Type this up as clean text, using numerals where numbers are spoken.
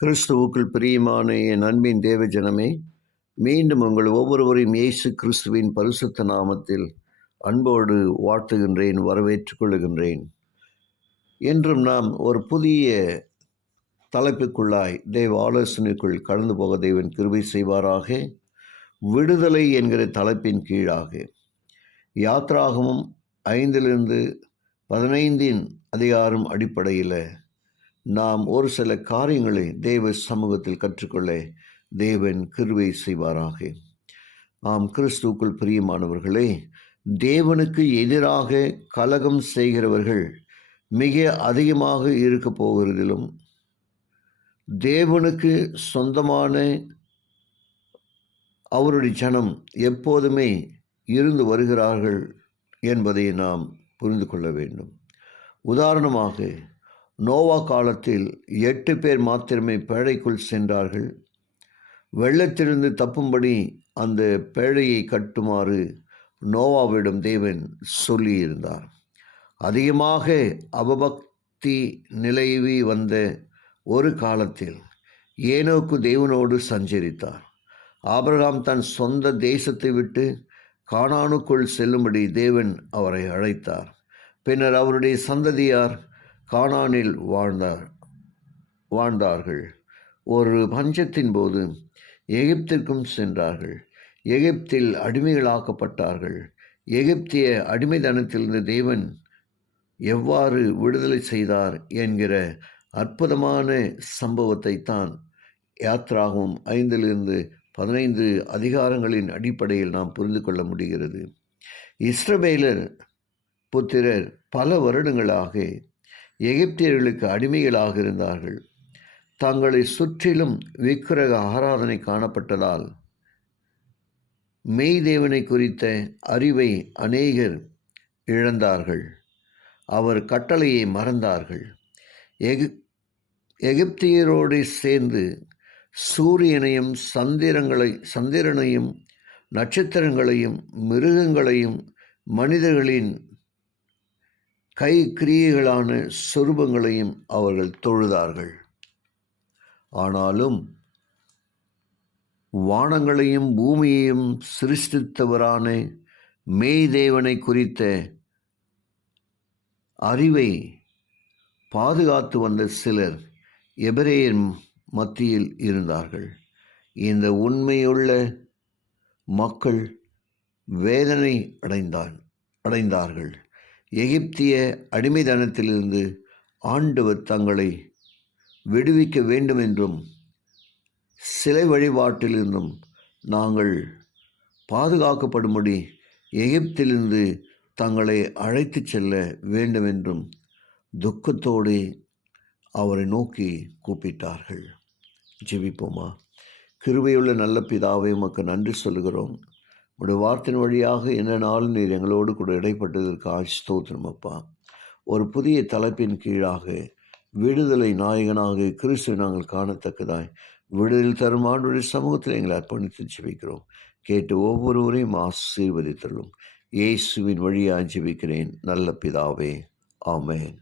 கிறிஸ்துவுக்குள் பிரியமான என் அன்பின் தேவஜனமே, மீண்டும் உங்கள் ஒவ்வொருவரையும் இயேசு கிறிஸ்துவின் பரிசுத்த நாமத்தில் அன்போடு வாழ்த்துகின்றேன், வரவேற்றுக் கொள்ளுகின்றேன். என்றும் நாம் ஒரு புதிய தலைப்புக்குள்ளாய் தேவ ஆலோசனைக்குள் கடந்து போக தேவன் கிருபை செய்வாராக. விடுதலை என்கிற தலைப்பின் கீழாக யாத்ராகமம் 5-15 அதிகாரம் அடிப்படையில் நாம் ஒரு சில காரியங்களை தேவ சமூகத்தில் கற்றுக்கொள்ள தேவன் கிருபை செய்வாராக. ஆம், கிறிஸ்துவுக்குள் பிரியமானவர்களே, தேவனுக்கு எதிராக கலகம் செய்கிறவர்கள் மிக அதிகமாக இருக்க போகிறதிலும், தேவனுக்கு சொந்தமான அவருடைய ஜனம் எப்போதுமே இருந்து வருகிறார்கள் என்பதை நாம் புரிந்து கொள்ள வேண்டும். உதாரணமாக, நோவா காலத்தில் 8 பேர் மாத்திரமே பேழைக்குள் சென்றார்கள். வெள்ளத்திலிருந்து தப்பும்படி அந்த பேழையை கட்டுமாறு நோவாவிடம் தேவன் சொல்லியிருந்தார். அதிகமாக அவபக்தி நிலவி வந்த ஒரு காலத்தில் ஏனோக்கு தேவனோடு சஞ்சரித்தார். ஆபிரகாம் தன் சொந்த தேசத்தை விட்டு கானானுக்குள் செல்லும்படி தேவன் அவரை அழைத்தார். பின்னர் அவருடைய சந்ததியார் கானானில் வாழ்ந்தார்கள். ஒரு பஞ்சத்தின் போது எகிப்திற்கும் சென்றார்கள். எகிப்தில் அடிமைகளாக்கப்பட்டார்கள். எகிப்திய அடிமைத்தனத்திலிருந்து தேவன் எவ்வாறு விடுதலை செய்தார் என்கிற அற்புதமான சம்பவத்தை தான் யாத்ராகமம் 5-15 அதிகாரங்களின் அடிப்படையில் நாம் புரிந்து கொள்ள முடிகிறது. இஸ்ரவேலர் புத்திரர் பல வருடங்களாக எகிப்தியர்களுக்கு அடிமைகளாக இருந்தார்கள். தங்களை சுற்றிலும் விக்கிரக ஆராதனை காணப்பட்டதால் மெய்தேவனை குறித்த அறிவை அநேகர் இழந்தார்கள். அவர் கட்டளையை மறந்தார்கள். எகிப்தியரோடு சேர்ந்து சூரியனையும் சந்திரனையும் நட்சத்திரங்களையும் மிருகங்களையும் மனிதர்களின் கை கிரியைகளான சொரூபங்களையும் அவர்கள் தொழுதார்கள். ஆனாலும் வானங்களையும் பூமியையும் சிருஷ்டித்தவரான மெய்தேவனை குறித்த அறிவை பாதுகாத்து வந்த சிலர் எபிரேயர் மத்தியில் இருந்தார்கள். இந்த உண்மையுள்ள மக்கள் வேதனை அடைந்தார்கள். எகிப்திய அடிமைத்தனத்திலிருந்து ஆண்டவர் தங்களை விடுவிக்க வேண்டும் என்றும், சிலை வழிபாட்டிலிருந்தும் நாங்கள் பாதுகாக்கப்படும்படி எகிப்திலிருந்து தங்களை அழைத்து செல்ல வேண்டும் என்றும் துக்கத்தோடு அவரை நோக்கி கூப்பிட்டார்கள். ஜெபிப்போமா. கிருபையுள்ள நல்ல பிதாவே, உமக்கு நன்றி சொல்கிறோம். உடைய வார்த்தையின் வழியாக என்ன நாள் நீர் எங்களோடு கூட இடைப்பட்டதற்கு ஸ்தோத்திரம் அப்பா. ஒரு புதிய தலைப்பின் கீழாக விடுதலை நாயகனாக கிறிஸ்துவை நாங்கள் காணத்தக்கதாய் விடுதலை தரும் ஆண்டவருடைய சமூகத்தில் எங்களை அர்ப்பணித்து ஜெபிக்கிறோம். கேட்டு ஒவ்வொருவரையும் ஆசீர்வதித்தள்ளும். இயேசுவின் வழியாக ஜெபிக்கிறேன் நல்ல பிதாவே, ஆமென்.